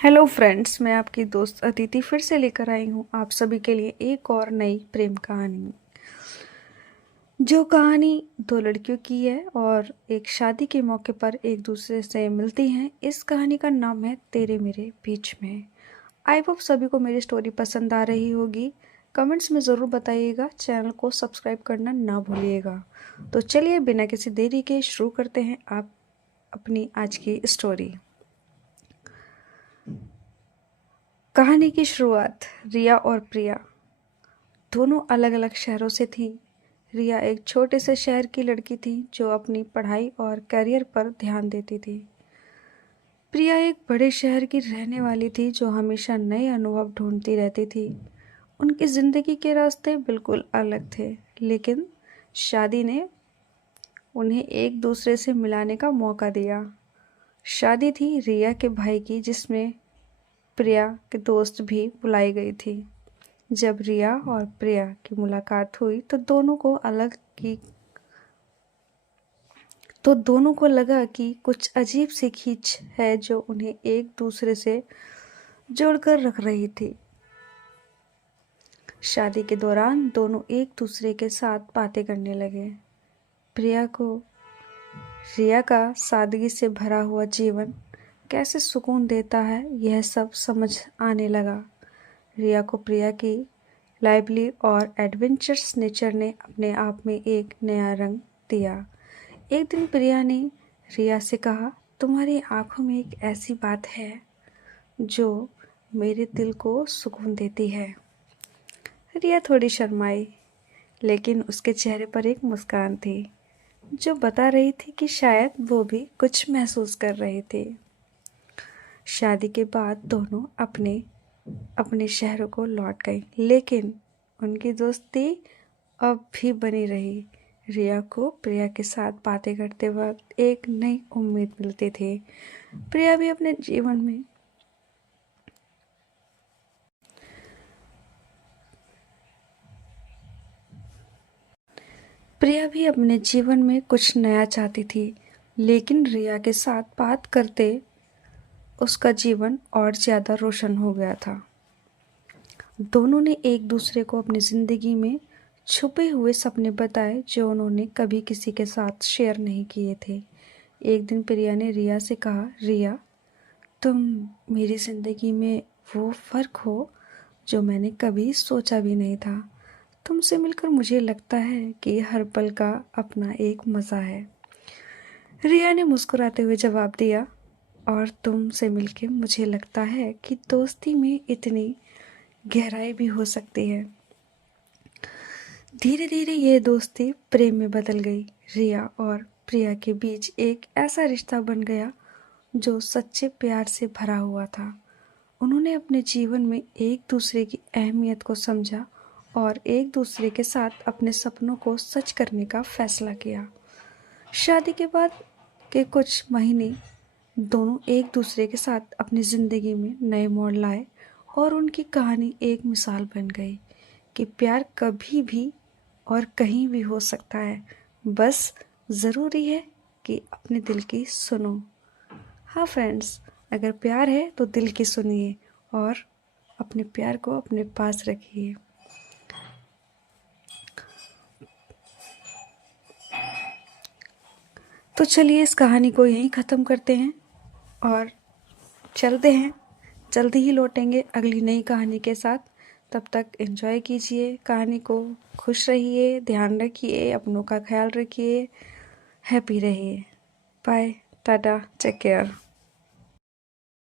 Hello friends, मैं आपकी दोस्त अदिति फिर से लेकर आई हूँ आप सभी के लिए एक और नई प्रेम कहानी। जो कहानी दो लड़कियों की है और एक शादी के मौके पर एक दूसरे से मिलती हैं। इस कहानी का नाम है तेरे मेरे बीच में। आई होप सभी को मेरी स्टोरी पसंद आ रही होगी। कमेंट्स में ज़रूर बताइएगा, चैनल को सब्सक्राइब करना ना भूलिएगा। तो चलिए बिना किसी देरी के शुरू करते हैं आप अपनी आज की स्टोरी। कहानी की शुरुआत रिया और प्रिया दोनों अलग अलग शहरों से थी। रिया एक छोटे से शहर की लड़की थी जो अपनी पढ़ाई और करियर पर ध्यान देती थी। प्रिया एक बड़े शहर की रहने वाली थी जो हमेशा नए अनुभव ढूंढती रहती थी। उनकी जिंदगी के रास्ते बिल्कुल अलग थे, लेकिन शादी ने उन्हें एक दूसरे से मिलाने का मौका दिया। शादी थी रिया के भाई की, जिसमें प्रिया के दोस्त भी बुलाई गई थी। जब रिया और प्रिया की मुलाकात हुई तो दोनों को लगा कि कुछ अजीब सी खींच है जो उन्हें एक दूसरे से जोड़कर रख रही थी। शादी के दौरान दोनों एक दूसरे के साथ बातें करने लगे। प्रिया को रिया का सादगी से भरा हुआ जीवन कैसे सुकून देता है, यह सब समझ आने लगा। रिया को प्रिया की लाइवली और एडवेंचरस नेचर ने अपने आप में एक नया रंग दिया। एक दिन प्रिया ने रिया से कहा, तुम्हारी आंखों में एक ऐसी बात है जो मेरे दिल को सुकून देती है। रिया थोड़ी शर्माई, लेकिन उसके चेहरे पर एक मुस्कान थी जो बता रही थी कि शायद वो भी कुछ महसूस कर रहे थे। शादी के बाद दोनों अपने अपने शहरों को लौट गई, लेकिन उनकी दोस्ती अब भी बनी रही। रिया को प्रिया के साथ बातें करते वक्त एक नई उम्मीद मिलती थी। प्रिया भी अपने जीवन में कुछ नया चाहती थी, लेकिन रिया के साथ बात करते उसका जीवन और ज़्यादा रोशन हो गया था। दोनों ने एक दूसरे को अपनी ज़िंदगी में छुपे हुए सपने बताए जो उन्होंने कभी किसी के साथ शेयर नहीं किए थे। एक दिन प्रिया ने रिया से कहा, रिया, तुम मेरी ज़िंदगी में वो फ़र्क हो जो मैंने कभी सोचा भी नहीं था। तुमसे मिलकर मुझे लगता है कि हर पल का अपना एक मज़ा है। रिया ने मुस्कुराते हुए जवाब दिया, और तुमसे मिलके मुझे लगता है कि दोस्ती में इतनी गहराई भी हो सकती है। धीरे धीरे ये दोस्ती प्रेम में बदल गई। रिया और प्रिया के बीच एक ऐसा रिश्ता बन गया जो सच्चे प्यार से भरा हुआ था। उन्होंने अपने जीवन में एक दूसरे की अहमियत को समझा और एक दूसरे के साथ अपने सपनों को सच करने का फैसला किया। शादी के बाद के कुछ महीने दोनों एक दूसरे के साथ अपनी ज़िंदगी में नए मोड़ लाए और उनकी कहानी एक मिसाल बन गई कि प्यार कभी भी और कहीं भी हो सकता है। बस ज़रूरी है कि अपने दिल की सुनो। हाँ फ्रेंड्स, अगर प्यार है तो दिल की सुनिए और अपने प्यार को अपने पास रखिए। तो चलिए इस कहानी को यहीं ख़त्म करते हैं और चलते हैं। जल्दी ही लौटेंगे अगली नई कहानी के साथ। तब तक एंजॉय कीजिए कहानी को, खुश रहिए, ध्यान रखिए, अपनों का ख्याल रखिए, हैप्पी रहिए। Bye, tata, take care.